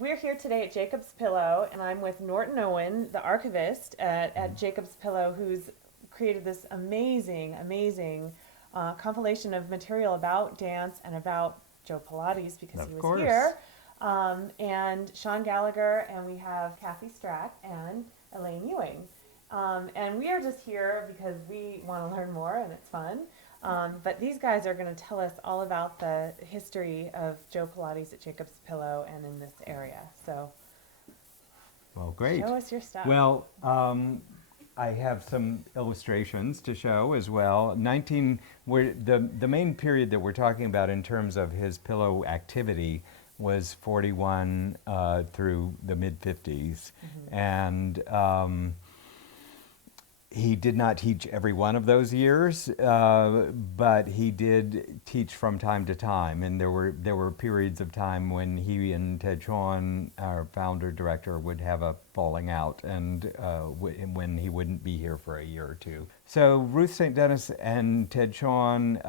we're here today at Jacob's Pillow, and I'm with Norton Owen, the archivist at Jacob's Pillow, who's created this amazing compilation of material about dance and about Joe Pilates because he Of was course. here. And Sean Gallagher, and we have Kathy Strack and Elaine Ewing. And we are just here because we want to learn more and it's fun. But these guys are going to tell us all about the history of Joe Pilates at Jacob's Pillow and in this area. So Well, great. show us your stuff. Well, I have some illustrations to show as well. The main period that we're talking about in terms of his pillow activity was 41 through the mid-50s. And he did not teach every one of those years, but he did teach from time to time. And there were periods of time when he and Ted Shawn, our founder director, would have a falling out, and when he wouldn't be here for a year or two. So Ruth St. Denis and Ted Shawn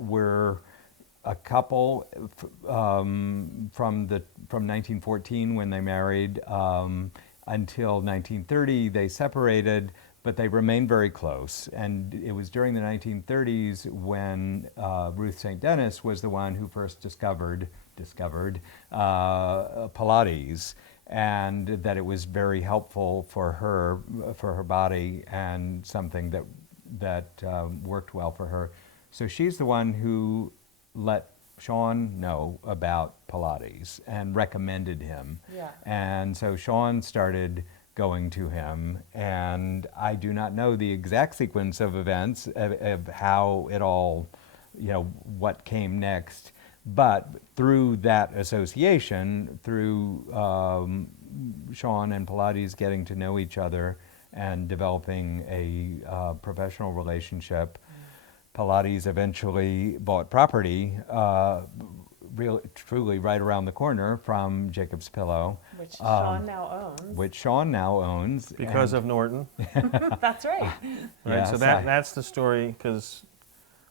were a couple from 1914 when they married until 1930. They separated, but they remained very close. And it was during the 1930s when Ruth St. Denis was the one who first discovered Pilates, and that it was very helpful for her body and something that worked well for her. So she's the one who let Sean know about Pilates and recommended him. Yeah. And so Sean started going to him, and I do not know the exact sequence of events of how it all, what came next, but through that association, through Sean and Pilates getting to know each other and developing a professional relationship, Pilates eventually bought property truly right around the corner from Jacob's Pillow. Which Sean now owns. Which Sean now owns. Because of Norton. That's right. Right, Yes, so that's the story, because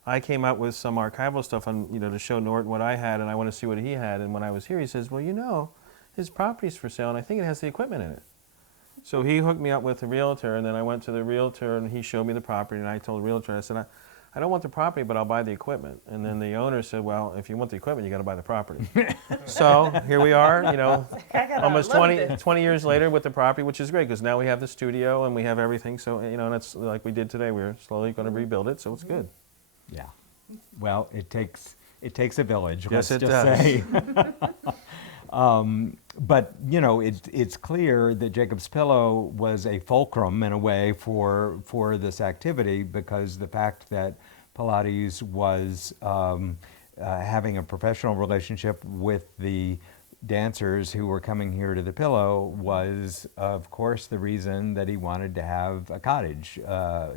I came up with some archival stuff on, to show Norton what I had, and I want to see what he had. And when I was here, he says, well, his property's for sale, and I think it has the equipment in it. So he hooked me up with a realtor, and then I went to the realtor, and he showed me the property, and I told the realtor, I said, I don't want the property, but I'll buy the equipment. And then the owner said, well, if you want the equipment, you got to buy the property. So here we are, almost 20 years later with the property, which is great because now we have the studio and we have everything. So, and it's like we did today. We're slowly going to rebuild it, so it's good. Yeah. Well, it takes a village, Yes, let's it just does. say. But, it's clear that Jacob's Pillow was a fulcrum in a way for this activity, because the fact that Pilates was having a professional relationship with the dancers who were coming here to the Pillow was, of course, the reason that he wanted to have a cottage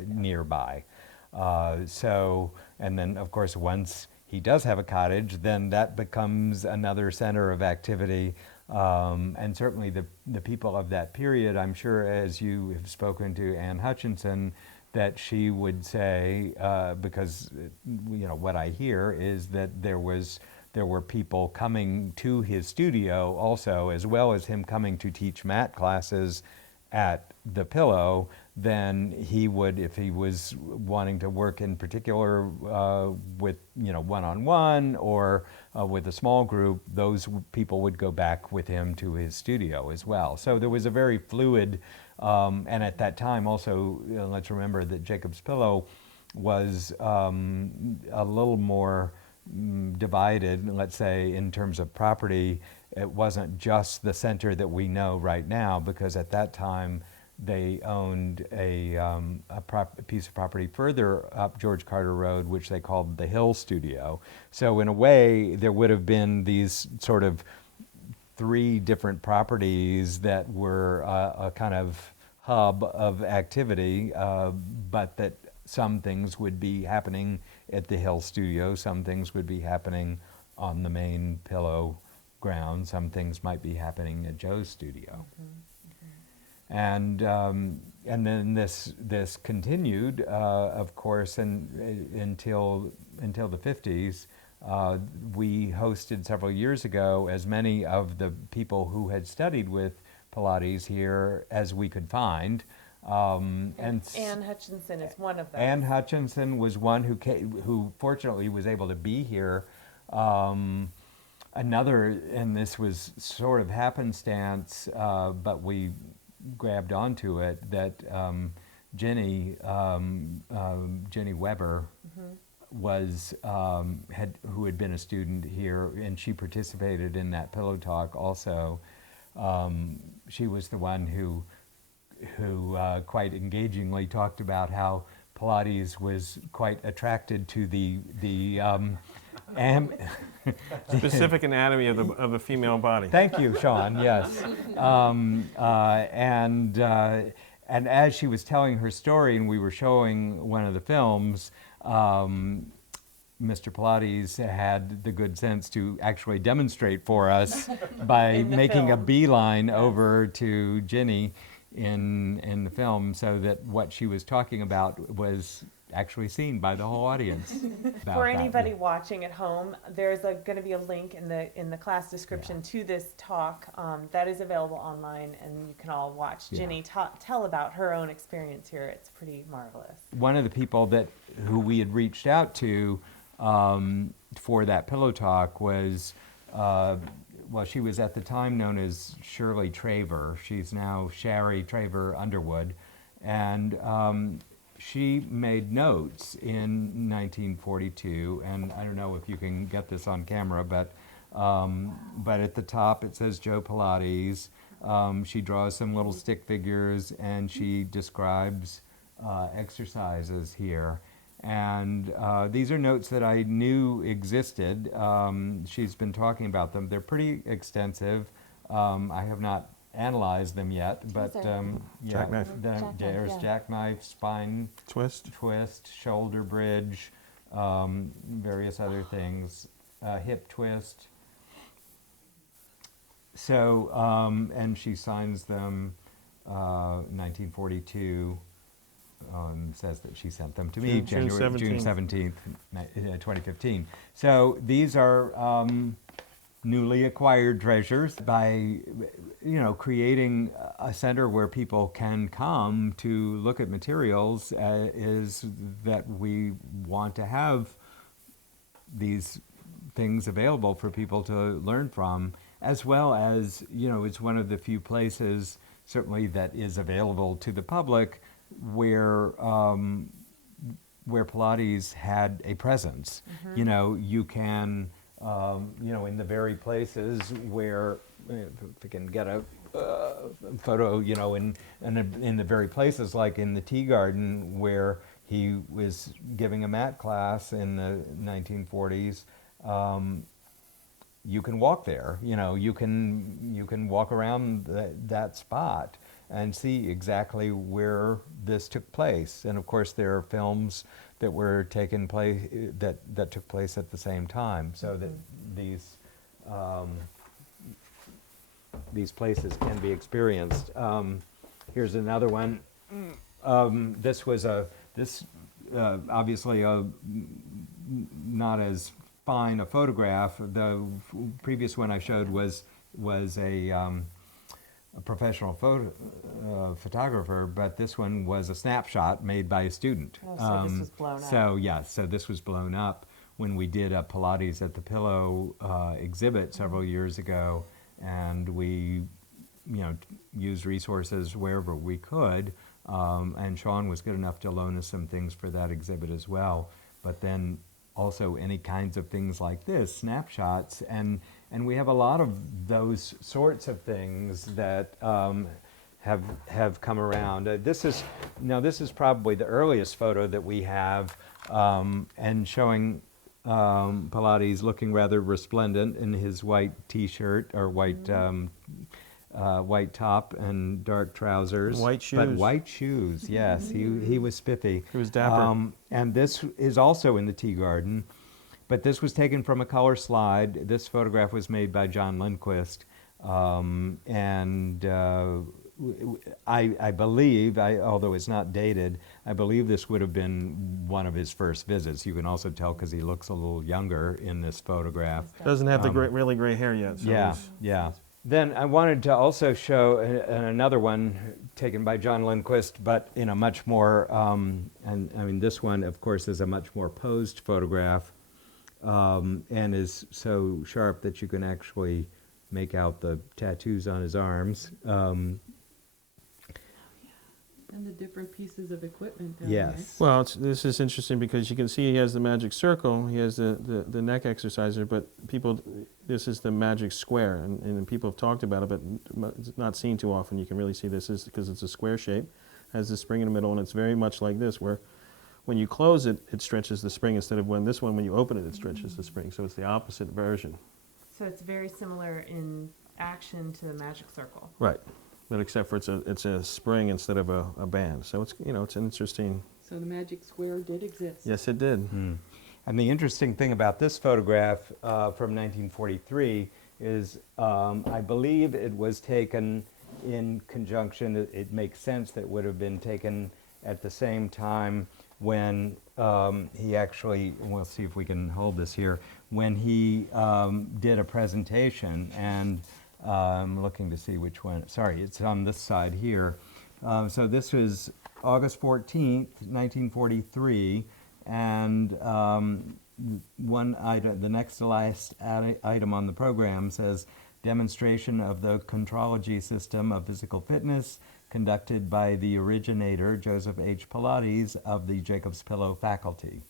nearby. And then, of course, once he does have a cottage, then that becomes another center of activity. And certainly the people of that period, I'm sure, as you have spoken to Ann Hutchinson, that she would say, because what I hear is that there were people coming to his studio also, as well as him coming to teach mat classes at the Pillow. Then he would, if he was wanting to work in particular with one-on-one or with a small group, those people would go back with him to his studio as well. So there was a very fluid, and at that time also, let's remember that Jacob's Pillow was a little more divided, let's say, in terms of property. It wasn't just the center that we know right now, because at that time they owned a piece of property further up George Carter Road, which they called the Hill Studio. So in a way, there would have been these sort of three different properties that were a kind of hub of activity, but that some things would be happening at the Hill Studio, some things would be happening on the main Pillow ground, some things might be happening at Joe's studio. And then this continued, of course, until the 50s, we hosted several years ago as many of the people who had studied with Pilates here as we could find. Anne Hutchinson is one of them. Anne Hutchinson was one who fortunately was able to be here. Another, and this was sort of happenstance, but we grabbed onto it, that Jenny Weber was who had been a student here, and she participated in that pillow talk also. She was the one who quite engagingly talked about how Pilates was quite attracted to the Specific anatomy of a female body. Thank you, Sean. Yes, and as she was telling her story, and we were showing one of the films, Mr. Pilates had the good sense to actually demonstrate for us by making film. a beeline over to Ginny in the film, so that what she was talking about was actually seen by the whole audience. For anybody watching at home, there's going to be a link in the class description to this talk that is available online, and you can all watch Ginny tell about her own experience here. It's pretty marvelous. One of the people who we had reached out to for that pillow talk was, she was at the time known as Shirley Traver. She's now Shari Traver Underwood, and she made notes in 1942, and I don't know if you can get this on camera, but at the top it says Joe Pilates. She draws some little stick figures, and she describes exercises here. And these are notes that I knew existed. She's been talking about them. They're pretty extensive. I have not analyzed them yet, but Jackknife. There's jackknife, spine Twist. shoulder bridge, various other things, hip twist. So, and she signs them 1942. Says that she sent them to me June June 17th, 2015. So these are newly acquired treasures. By creating a center where people can come to look at materials, is that we want to have these things available for people to learn from, as well as, it's one of the few places certainly that is available to the public where Pilates had a presence. You can, in the very places where, if we can get a photo, in the very places like in the Tea Garden where he was giving a mat class in the 1940s, you can walk there. You can walk around that spot and see exactly where this took place. And of course, there are films that were taken place that took place at the same time, so that these places can be experienced. Here's another one. This was obviously not as fine a photograph. The previous one I showed was a professional photographer, but this one was a snapshot made by a student. Oh, so this was blown up. So this was blown up when we did a Pilates at the Pillow exhibit several years ago, and we, used resources wherever we could, and Sean was good enough to loan us some things for that exhibit as well. But then also any kinds of things like this, snapshots, and we have a lot of those sorts of things that have come around. This is probably the earliest photo that we have, and showing Pilates looking rather resplendent in his white T-shirt or white top and dark trousers. White shoes. But white shoes, yes. He was spiffy. He was dapper. And this is also in the Tea Garden, but this was taken from a color slide. This photograph was made by John Lindquist, and I believe, although it's not dated, I believe this would have been one of his first visits. You can also tell because he looks a little younger in this photograph. Doesn't have the really gray hair yet. So Yeah, yeah. Then I wanted to also show another one taken by John Lindquist, but in a much more, and I mean this one, of course, is a much more posed photograph, and is so sharp that you can actually make out the tattoos on his arms. And the different pieces of equipment down Yes. Well, this is interesting because you can see he has the magic circle, he has the neck exerciser, but this is the magic square, and people have talked about it, but it's not seen too often. You can really see this is because it's a square shape, has the spring in the middle, and it's very much like this, where when you close it, it stretches the spring, instead of when you open it, it stretches the spring. So it's the opposite version. So it's very similar in action to the magic circle. Right. But except for it's a spring instead of a band. So it's it's an interesting. So the magic square did exist. Yes, it did. And the interesting thing about this photograph from 1943 is I believe it was taken in conjunction, it makes sense that it would have been taken at the same time when he actually, we'll see if we can hold this here, when he did a presentation, and I'm looking to see which one. Sorry, it's on this side here. So this was August 14th, 1943, and one item, the next to last item on the program says, demonstration of the contrology system of physical fitness conducted by the originator, Joseph H. Pilates, of the Jacob's Pillow faculty.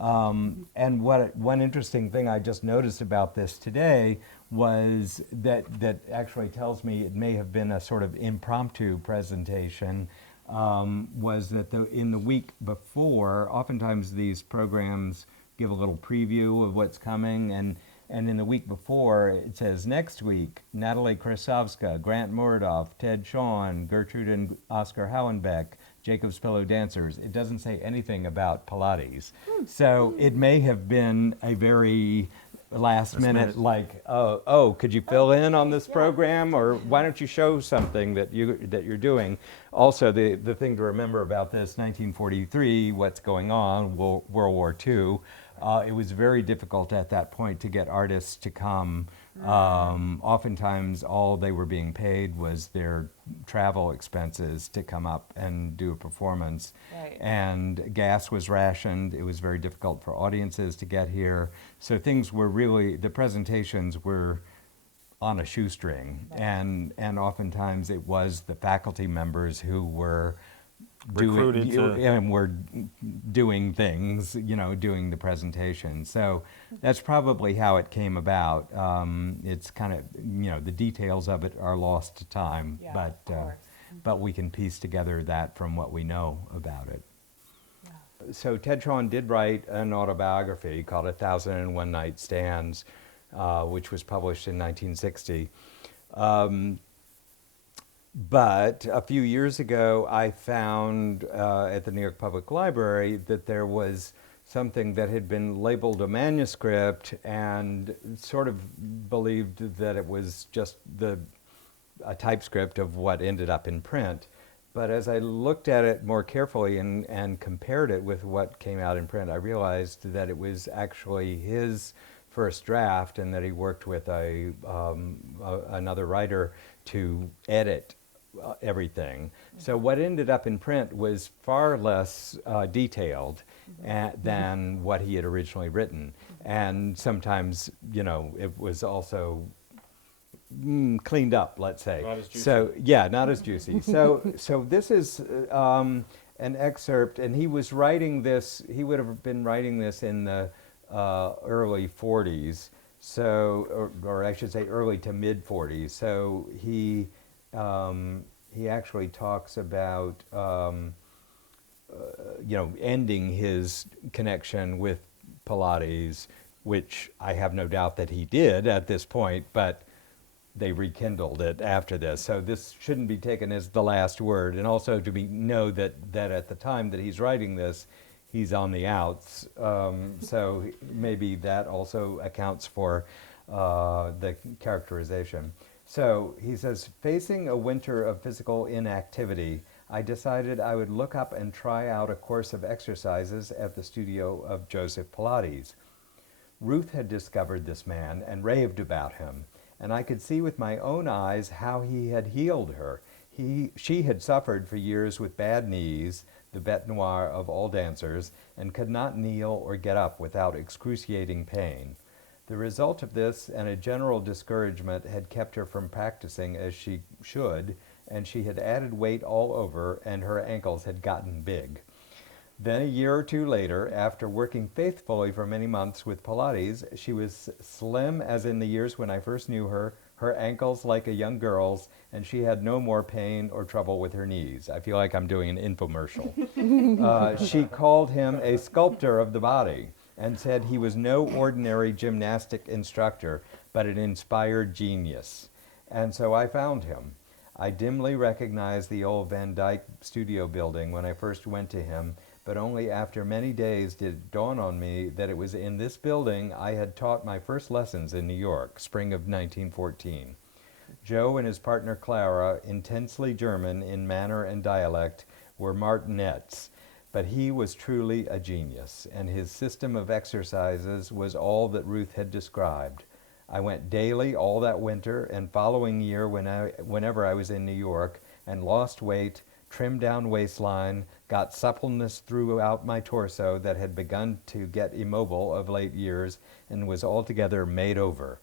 And one interesting thing I just noticed about this today was that actually tells me it may have been a sort of impromptu presentation, was that in the week before, oftentimes these programs give a little preview of what's coming, and in the week before it says, next week, Natalie Krasovska, Grant Murdoff, Ted Shawn, Gertrude and Oscar Howenbeck, Jacob's Pillow dancers. It doesn't say anything about Pilates. So it may have been a very last minute, like, oh, could you fill in on this program, or why don't you show something that you're doing? Also, the thing to remember about this, 1943, what's going on, World War II. It was very difficult at that point to get artists to come. Oftentimes, all they were being paid was their travel expenses to come up and do a performance. Right. And gas was rationed. It was very difficult for audiences to get here. So things were really, the presentations were on a shoestring. And oftentimes it was the faculty members who were Recruited we're doing things, doing the presentation. So that's probably how it came about. It's kind of, the details of it are lost to time, Yeah, of course. but we can piece together that from what we know about it. Yeah. So Ted Shawn did write an autobiography called 1001 Night Stands, which was published in 1960. But a few years ago, I found at the New York Public Library that there was something that had been labeled a manuscript, and sort of believed that it was just a typescript of what ended up in print. But as I looked at it more carefully and compared it with what came out in print, I realized that it was actually his first draft, and that he worked with another writer to edit everything. So what ended up in print was far less detailed than what he had originally written. And sometimes, it was also cleaned up, let's say. Not as juicy. So, yeah, not as juicy. So this is an excerpt, and he was writing this, he would have been writing this in the early 40s, or I should say early to mid 40s. So he actually talks about, ending his connection with Pilates, which I have no doubt that he did at this point, but they rekindled it after this. So this shouldn't be taken as the last word. And also to know that at the time that he's writing this, he's on the outs. So maybe that also accounts for the characterization. So he says, facing a winter of physical inactivity, I decided I would look up and try out a course of exercises at the studio of Joseph Pilates. Ruth had discovered this man and raved about him, and I could see with my own eyes how he had healed her. She had suffered for years with bad knees, the bête noire of all dancers, and could not kneel or get up without excruciating pain. The result of this and a general discouragement had kept her from practicing as she should, and she had added weight all over, and her ankles had gotten big. Then a year or two later, after working faithfully for many months with Pilates, she was slim as in the years when I first knew her, her ankles like a young girl's, and she had no more pain or trouble with her knees. I feel like I'm doing an infomercial. She called him a sculptor of the body and said he was no ordinary gymnastic instructor, but an inspired genius. And so I found him. I dimly recognized the old Van Dyke studio building when I first went to him, but only after many days did it dawn on me that it was in this building I had taught my first lessons in New York, spring of 1914. Joe and his partner Clara, intensely German in manner and dialect, were martinets, but he was truly a genius, and his system of exercises was all that Ruth had described. I went daily all that winter and following year whenever I was in New York, and lost weight, trimmed down waistline, got suppleness throughout my torso that had begun to get immobile of late years, and was altogether made over.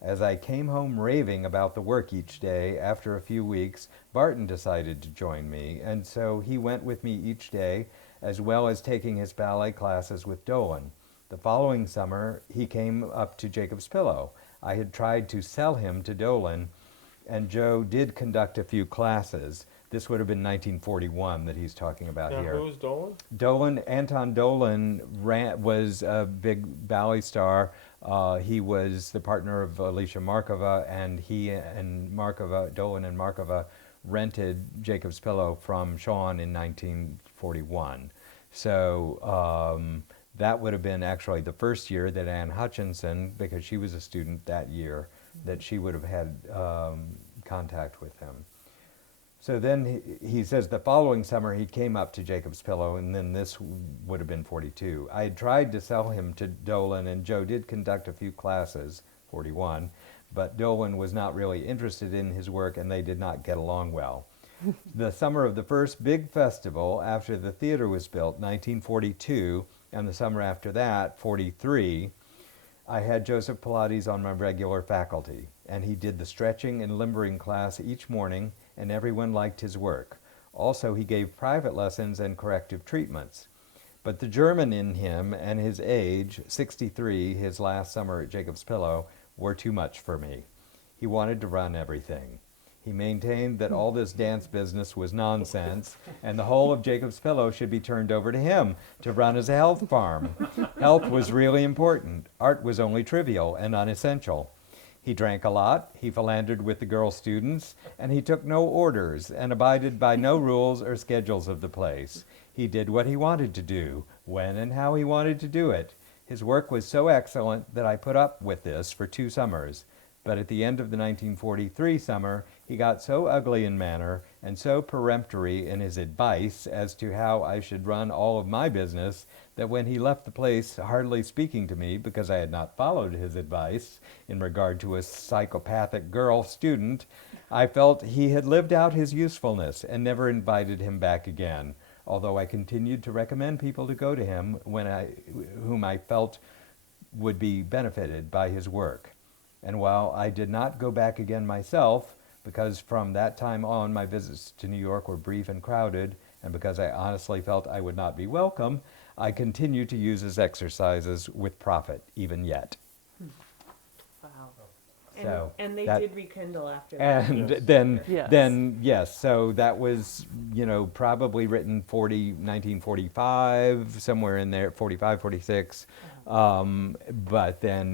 As I came home raving about the work each day, after a few weeks, Barton decided to join me, and so he went with me each day, as well as taking his ballet classes with Dolan. The following summer, he came up to Jacob's Pillow. I had tried to sell him to Dolan, and Joe did conduct a few classes. This would have been 1941 that he's talking about Now, here. who's Dolan? Anton Dolan was a big ballet star. He was the partner of Alicia Markova, and Dolan and Markova rented Jacob's Pillow from Sean in 1941. So that would have been actually the first year that Ann Hutchinson, because she was a student that year, that she would have had contact with him. So then he says the following summer he came up to Jacob's Pillow, and then this would have been 42. I had tried to sell him to Dolan, and Joe did conduct a few classes, 41, but Dolan was not really interested in his work, and they did not get along well. The summer of the first big festival after the theater was built, 1942, and the summer after that, 43, I had Joseph Pilates on my regular faculty, and he did the stretching and limbering class each morning, and everyone liked his work. Also, he gave private lessons and corrective treatments. But the German in him and his age, 63, his last summer at Jacob's Pillow, were too much for me. He wanted to run everything. He maintained that all this dance business was nonsense, and the whole of Jacob's Pillow should be turned over to him to run as a health farm. Health was really important. Art was only trivial and unessential. He drank a lot, he philandered with the girl students, and he took no orders and abided by no rules or schedules of the place. He did what he wanted to do, when and how he wanted to do it. His work was so excellent that I put up with this for 2 summers. But at the end of the 1943 summer, he got so ugly in manner and so peremptory in his advice as to how I should run all of my business that when he left the place, hardly speaking to me because I had not followed his advice in regard to a psychopathic girl student, I felt he had lived out his usefulness and never invited him back again, although I continued to recommend people to go to him whom I felt would be benefited by his work. And while I did not go back again myself, because from that time on my visits to New York were brief and crowded, and because I honestly felt I would not be welcome, I continue to use his exercises with profit, even yet. Wow. So And they that- did rekindle after that. And Yes. Yes. then, yes, so that was, probably written 1945, somewhere in there, 45, 46. But then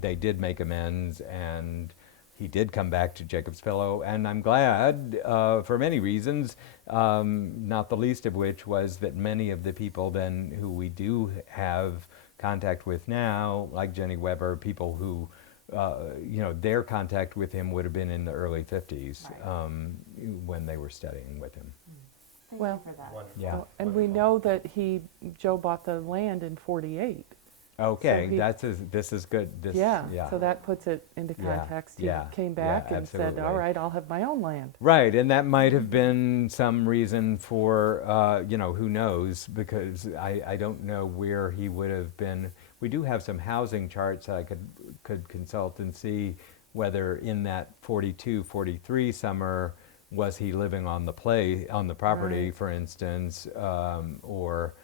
they did make amends, and he did come back to Jacob's Pillow, and I'm glad for many reasons, not the least of which was that many of the people then who we do have contact with now, like Jenny Weber, people who their contact with him would have been in the early 50s Right. when they were studying with him. Thank Well, you for that. Yeah. Well, and we know that Joe bought the land in 48. Okay, he- this is good. This, Yeah, so that puts it into Yeah, context. He yeah, came yeah, back and said, all absolutely. right, I'll have my own land. Right, and that might have been some reason for, who knows, because I don't know where he would have been. We do have some housing charts that I could consult and see whether in that 42, 43 summer, was he living on the property, Right. for instance, or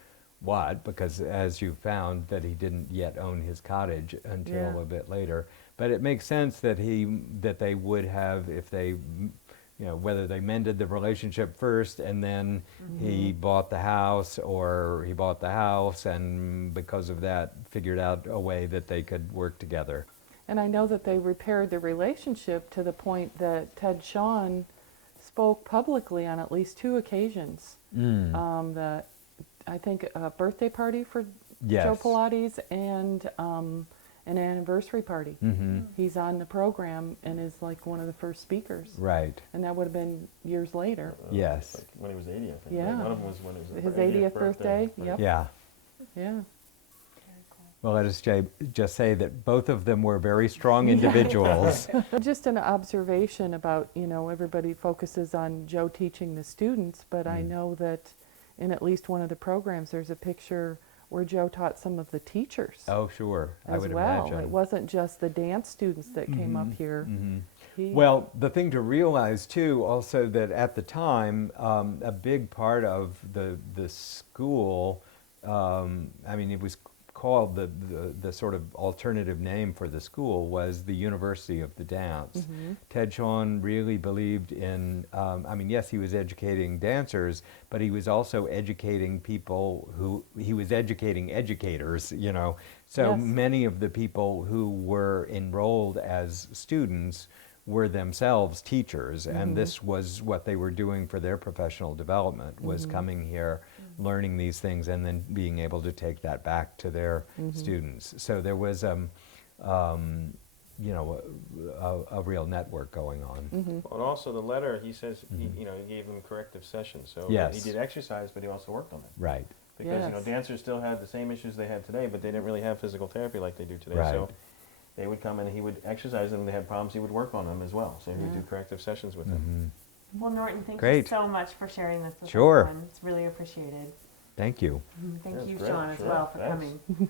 what, because as you found that he didn't yet own his cottage until Yeah. a bit later. But it makes sense that they would have, if they, whether they mended the relationship first and then he bought the house, or he bought the house and because of that figured out a way that they could work together. And I know that they repaired the relationship to the point that Ted Shawn spoke publicly on at least 2 occasions. That I think a birthday party for Yes. Joe Pilates and an anniversary party. He's on the program and is like one of the first speakers. Right. And that would have been years later. Yes. Like when he was 80, I think. Yeah. One of them was when he was His 80th birthday, right. yep. Yeah. Yeah. Very cool. Well, let us just say that both of them were very strong individuals. Just an observation about, everybody focuses on Joe teaching the students, but I know that in at least one of the programs, there's a picture where Joe taught some of the teachers Oh, sure. I as would well. imagine. It wasn't just the dance students that came up here. He- Well, the thing to realize too, also that at the time, a big part of the school, it was called the sort of alternative name for the school was the University of the Dance. Ted Shawn really believed in, yes, he was educating dancers, but he was also educating people he was educating educators, So Yes. many of the people who were enrolled as students were themselves teachers, and this was what they were doing for their professional development, was coming here, learning these things, and then being able to take that back to their students. So there was, a real network going on. Well, and also the letter, he says, he gave them corrective sessions. So Yes. he did exercise, but he also worked on it. Right. Because, Yes. dancers still had the same issues they had today, but they didn't really have physical therapy like they do today. Right. So they would come in and he would exercise them. They had problems, he would work on them as well. So he would do corrective sessions with them. Well, Norton, thank Great. you so much for sharing this with Sure. everyone. It's really appreciated. Thank you. Thank Yeah, you, great, Sean, as sure, well, for thanks. coming.